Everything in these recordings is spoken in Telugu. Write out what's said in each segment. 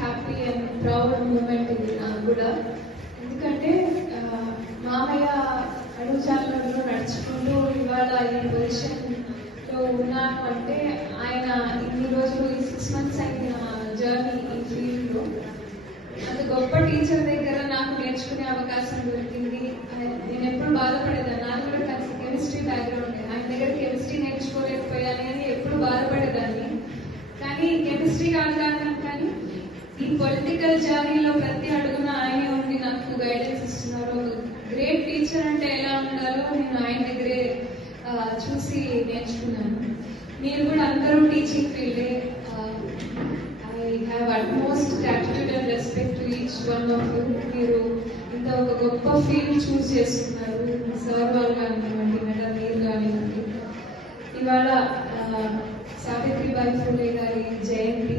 హ్యాపీ అండ్ ప్రౌడ్ మూమెంట్ ఇది నాకు కూడా. ఎందుకంటే మామయ్య అడుగుజాడలో నడుచుకుంటూ ఇవాళ ఈ పొజిషన్లో ఉన్నాను అంటే ఆయన ఇన్ని రోజులు ఈ 6 months అయిన జర్నీ ఈ ఫీల్డ్లో అంత గొప్ప టీచర్ దగ్గర నాకు నేర్చుకునే అవకాశం దొరికింది. నేను ఎప్పుడు బాధపడేదాన్ని. నాకు కూడా కెమిస్ట్రీ బ్యాక్గ్రౌండ్, ఆయన దగ్గర కెమిస్ట్రీ నేర్చుకోలేకపోయాను అని ఎప్పుడు బాధపడేదాన్ని. కానీ కెమిస్ట్రీ కాదు కానీ ఈ పొలిటికల్ జర్నీలో ప్రతి అడుగున ఆయనే ఉండి నాకు గైడెన్స్ ఇస్తున్నారు. గ్రేట్ టీచర్ అంటే ఎలా ఉండాలో నేను ఆయన దగ్గరే చూసి నేర్చుకున్నాను. మీరు కూడా అందరూ teaching ఫీల్డే. I have utmost gratitude and respect to each one of you. మీరు ఇంత ఒక గొప్ప ఫీల్డ్ చూస్ చేస్తున్నారు. సార్ వాళ్ళు కానివ్వండి, మేడం మీరు కానివ్వండి. ఇవాళ సావిత్రిబాయి ఫూలే గారి జయంతి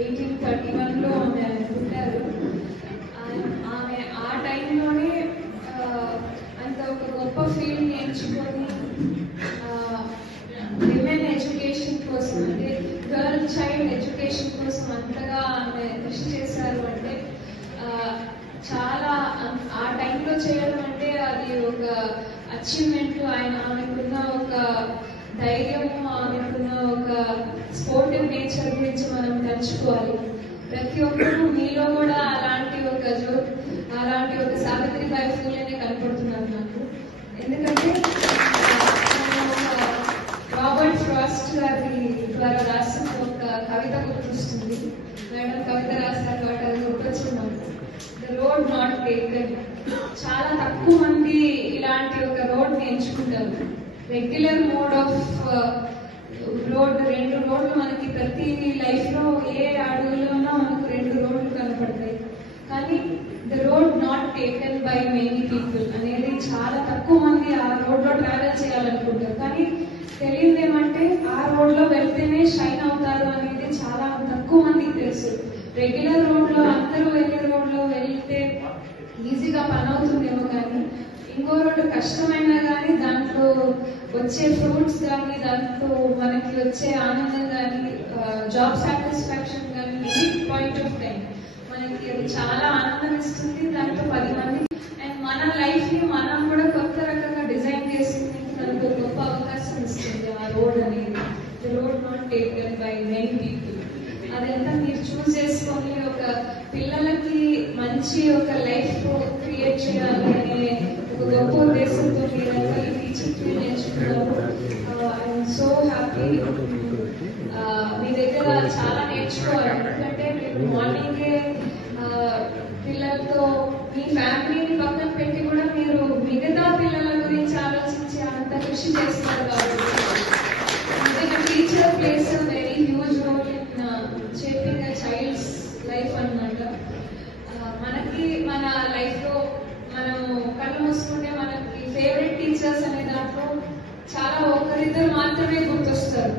1831లో ఆమె పుట్టారు. ఆమె ఆ టైంలోనే అంత ఒక గొప్ప ఫీల్డ్ నేర్చుకొని విమెన్ ఎడ్యుకేషన్ కోసం, అంటే గర్ల్ చైల్డ్ ఎడ్యుకేషన్ కోసం అంతగా ఆమె కృషి చేశారు. అంటే చాలా ఆ టైంలో చేయడం అంటే అది ఒక అచీవ్మెంట్. ఆమెకున్న ఒక ధైర్యము, ఆమెకున్న ఒక స్పోర్టివ్ నేచర్ గురించి మనం తలుచుకోవాలి. ప్రతి ఒక్కరు మీలో కూడా అలాంటి ఒక సావిత్రిబాయి ఫూలేనే కనపడుతున్నారు నాకు. ఎందుకంటే రాబర్ట్ ఫ్రాస్ట్ గారి ద్వారా రాసిన ఒక కవిత గుర్తొస్తుంది. మేడం కవిత రాశారు కాబట్టి అది గుర్తొచ్చింది. The road not taken. చాలా తక్కువ మంది ఇలాంటి ఒక రోడ్ ఎంచుకుంటారు. రెగ్యులర్ మోడ్ ఆఫ్ రోడ్, 2 రోడ్లు మనకి ప్రతి లైఫ్ లో ఏ అడుగులోనో మనకు 2 రోడ్లు కనపడతాయి. కానీ the road not taken by many people అనేది చాలా తక్కువ మంది ఆ రోడ్ లో ట్రావెల్ చేయాలనుకుంటారు. కానీ తెలియదు ఏమంటే ఆ రోడ్ లో వెళ్తేనే షైన్ అవుతారు అనేది చాలా తక్కువ మందికి తెలుసు. రెగ్యులర్ రోడ్ లో అందరూ వెళ్ళే రోడ్ లో వెళ్తే ఈజీగా పని అవుతుందేమో, కానీ ఇంకో రోడ్డు కష్టమైనా కానీ దాంట్లో వచ్చే ఫ్రూట్స్ కానీ, దాంట్లో మనకి వచ్చే ఆనందం కానీ, జాబ్ సాటిస్ఫాక్షన్ కానీ, పాయింట్ ఆఫ్ టైం మనకి అది చాలా ఆనందం ఇస్తుంది. దాంట్లో 10 మంది అండ్ మన లైఫ్ ని మనం కూడా కొత్త రకంగా డిజైన్ చేసి మనకు గొప్ప అవకాశం ఇస్తుంది ఆ రోడ్ అనేది. The road not taken by many people. అదంతా మీరు చూస్ చేసుకొని ఒక పిల్లలకి మంచి ఒక లైఫ్ క్రియేట్ చేయాలి అనే ఒక గొప్ప ఉద్దేశంతో మీరంతా ఈ టీచింగ్ ఫీల్డ్ నేర్చుకున్నారు. I'm so happy. మీ దగ్గర చాలా నేర్చుకోవాలి. ఎందుకంటే మీరు మార్నింగే పిల్లలతో మీ ఫ్యామిలీని పక్కన పెట్టి కూడా మీరు మిగతా పిల్లల గురించి ఆలోచించి అంత కృషి చేస్తారు. కాబట్టి teacher plays very huge role in shaping a child's life అన్నమాట. మనకి మన లైఫ్ లో మనం కళ్ళు మూసుకుంటే మనకి ఫేవరెట్ టీచర్స్ అనే దాంట్లో చాలా ఒకరిద్దరు మాత్రమే గుర్తొస్తారు.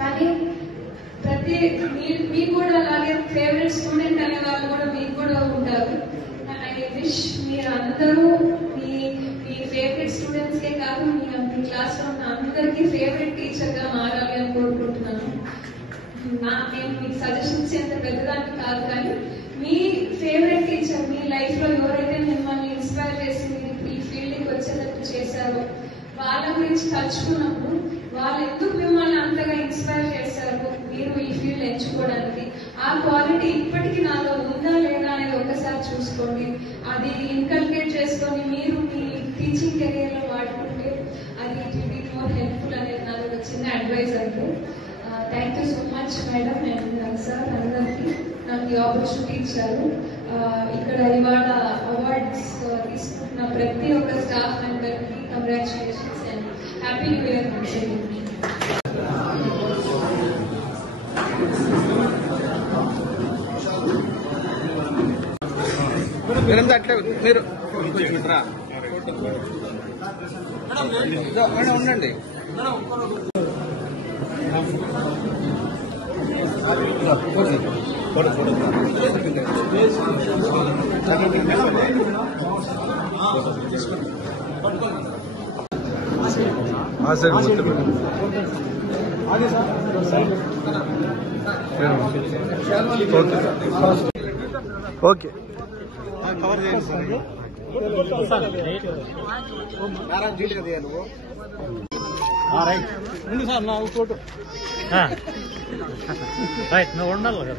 కానీ మీకు కూడా అలాగే ఫేవరెట్ స్టూడెంట్ అనే వాళ్ళు కూడా మీకు కూడా ఉంటారు. ఐ విష్ మీరు అందరూ మీ ఫేవరెట్ స్టూడెంట్స్కే కాదు, మీ క్లాస్ లో ఉన్న అందరికీ ఫేవరెట్ టీచర్ గా మారాలి అని కోరుకుంటున్నాను. నేను మీకు సజెషన్స్ ఎంత పెద్దదాన్ని కాదు, కానీ మీ ఫేవరెట్ టీచర్ మీ లైఫ్ లో ఎవరైతే మిమ్మల్ని ఇన్స్పైర్ చేసి ఈ ఫీల్డ్కి వచ్చేటట్టు చేశారో వాళ్ళ గురించి తలుచుకున్నప్పుడు వాళ్ళు ఎందుకు మిమ్మల్ని అంతగా ఇన్స్పైర్ చేశారు మీరు ఈ ఫీల్డ్ ఎంచుకోవడానికి, ఆ క్వాలిటీ ఇప్పటికీ నాలో ఉందా లేదా అనేది ఒకసారి చూసుకోండి. అది ఇన్కల్కేట్ చేసుకొని మీరు మీ టీచింగ్ కెరియర్ లో వాడుకుంటే అది it will be more helpful అనేది నాకు ఒక చిన్న అడ్వైజ్ అంటే. Thank you so much madam and sir అందరికీ నాకు ఈ ఆపర్చునిటీ ఇచ్చారు. ఇక్కడ ఇవాళ అవార్డ్స్ తీసుకుంటున్న ప్రతి ఒక్క స్టాఫ్ మెంబర్కి congratulations and happy new year. అట్లా మీరు ఉండండి. आगे सर ఓకే కవర్ చేయండి సార్ నా ఫోటో రైట్ నువ్వు ఉండాలి కదా